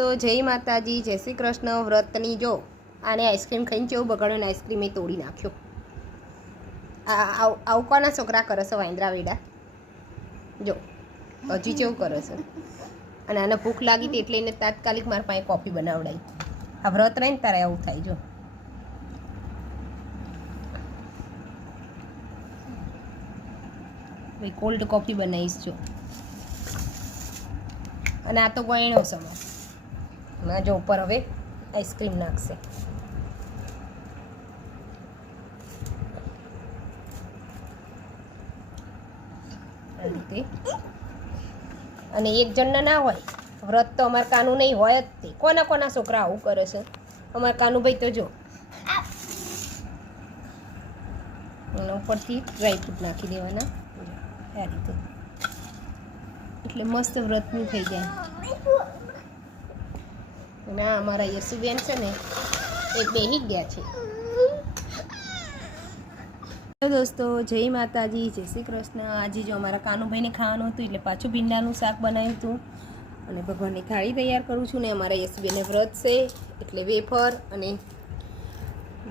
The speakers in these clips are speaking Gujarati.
તો જય માતાજી, જય શ્રી કૃષ્ણ વ્રતની જો. આને આઈસ્ક્રીમ ખાઈને કેવું બગાડ્યો ને આઈસ્ક્રીમ એ તોડી નાખ્યો. આવ- કોના છોકરા કરે છે, વાંદરા વેડા? જો, હજી કેવું કરે છે? અને આને ભૂખ લાગી હતી એટલે એને તાત્કાલિક મારા પાસે કોફી બનાવડાવી આ વ્રત રહીને તારે આવું થાય, જો. કોલ્ડ કોફી બનાવીશ, જો. અને આ તો ગયણો સમય ના, જો ઉપર હવે આઈસ્ક્રીમ નાખશે. અને એક જણના ના હોય, વ્રત તો અમાર કાનું નહીં હોય જ તે. કોના કોના છોકરા આવું કરે છે? અમાર કાનુભાઈ તો જો. એના ઉપરથી ડ્રાયફ્રૂટ નાખી દેવાના. આ રીતે. એટલે મસ્ત વ્રતનું થઈ જાય. આ અમારા યશુબેન છે ને, એ બેહી ગયા છે. હેલો દોસ્તો, જય માતાજી, જય શ્રી કૃષ્ણ. આજે જો અમારા કાનુભાઈને ખાવાનું હતું, એટલે પાછું ભીંડાનું શાક બનાવ્યું હતું. અને ભગવાનની થાળી તૈયાર કરું છું ને, અમારા યશુબેને વ્રત છે, એટલે વેફર અને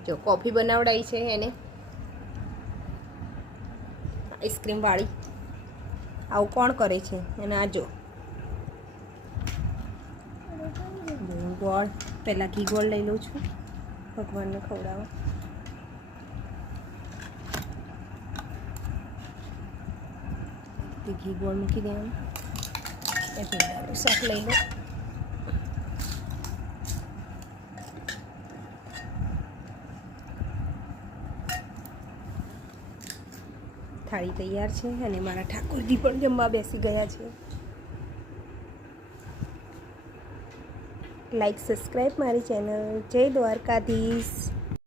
જો કોફી બનાવડાવી છે એને. આઈસ્ક્રીમ વાળી. આવું કોણ કરે છે? અને આ જો ગોળ. પહેલાં ઘી ગોળ લઈ લઉં છું. ભગવાનને ખવડાવો. તે ઘી ગોળ મૂકી દેવાનું. એ ભીંડાનું શાક લઈ લો થાળી તૈયાર છે અને મારા ઠાકોરજી પણ જમવા બેસી ગયા છે. લાઈક સબસ્ક્રાઈબ મારી ચેનલ જય દ્વારકાધીશ.